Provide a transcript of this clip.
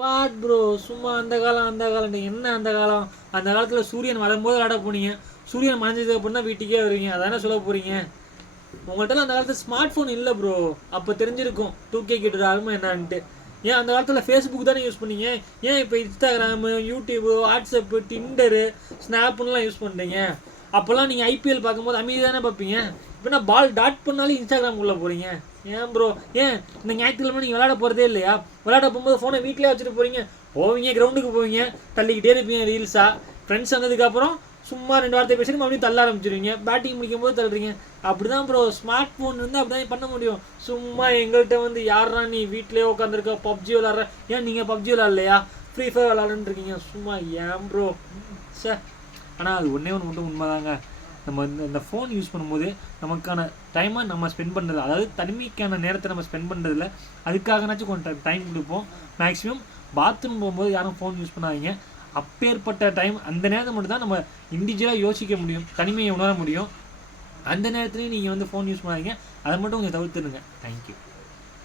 What bro சும்மா அந்த காலம் அந்த காலம் என்ன அந்த காலம்? அந்த காலத்தில் சூரியன் வரும்போது விளாட போனீங்க, சூரியன் மறைஞ்சதுக்கு அப்புறம் தான் வீட்டுக்கே வருவீங்க, அதானே சொல்ல போகிறீங்க? உங்கள்கிட்ட அந்த காலத்தில் ஸ்மார்ட் ஃபோன் இல்லை ப்ரோ. அப்போ தெரிஞ்சிருக்கும் 2K கிட்ட அருமை என்னான்ட்டு. ஏன் அந்த காலத்தில் ஃபேஸ்புக் தானே யூஸ் பண்ணீங்க? ஏன் இப்போ இன்ஸ்டாகிராமு, யூடியூப்பு, வாட்ஸ்அப்பு, டிண்டரு, ஸ்னாப்புன்னெலாம் யூஸ் பண்ணுறீங்க? அப்போல்லாம் நீங்கள் ஐபிஎல் பார்க்கும்போது அமைதி தானே பார்ப்பீங்க. இப்போனா பால் டாட் பண்ணாலும் இன்ஸ்டாகிராமுக்குள்ளே போகிறீங்க. ஏன் ப்ரோ? ஏன் இந்த ஞாயிற்றுக்கிழமை நீங்கள் விளையாட போகிறதே இல்லையா? விளையாட போகும்போது ஃபோனை வீட்டிலே வச்சுட்டு போவீங்க, கிரவுண்டுக்கு போவீங்க, தள்ளிக்கிட்டே இருப்பீங்க ரீல்ஸாக. ஃப்ரெண்ட்ஸ் வந்ததுக்கப்புறம் சும்மா 2 வார்த்தை பேசிட்டு மறுபடியும் தள்ள ஆரம்பிச்சிருவீங்க, பேட்டிங் முடிக்கும் போது தள்ளுறீங்க. அப்படி தான் ப்ரோ ஸ்மார்ட் ஃபோன் இருந்தால் அப்படி தான் பண்ண முடியும். சும்மா எங்கள்கிட்ட வந்து யாரா நீ வீட்டிலே உட்காந்துருக்க பப்ஜி விளாட்ற, ஏன் நீங்கள் பப்ஜி விளாட்லையா, ஃப்ரீ ஃபயர் விளாடுன்னு இருக்கீங்க சும்மா? ஏன் ப்ரோ சார்? ஆனால் அது ஒன்றே ஒன்று மட்டும் உண்மைதாங்க. நம்ம இந்த ஃபோன் யூஸ் பண்ணும்போது நமக்கான டைமை நம்ம ஸ்பெண்ட் பண்ணுறது, அதாவது தனிமைக்கான நேரத்தை நம்ம ஸ்பெண்ட் பண்ணுறதில்ல. அதுக்காகனாச்சும் கொஞ்சம் டைம் கொடுப்போம். மேக்ஸிமம் பாத்ரூம் போகும்போது யாரும் ஃபோன் யூஸ் பண்ணாதீங்க. அப்பேற்பட்ட டைம் அந்த நேரத்தை மட்டும் தான் நம்ம இண்டிவிஜுவலாக யோசிக்க முடியும், தனிமையை உணர முடியும். அந்த நேரத்துலையும் நீங்கள் வந்து ஃபோன் யூஸ் பண்ணாதீங்க, அதை மட்டும் கொஞ்சம் தவிர்த்துடுங்க. தேங்க்யூ.